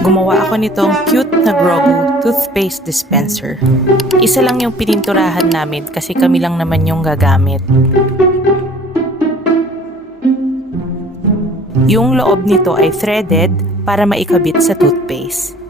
Gumawa ako nitong cute na Grogu toothpaste dispenser. Isa lang yung pininturahan namin kasi kami lang naman yung gagamit. Yung loob nito ay threaded para maikabit sa toothpaste.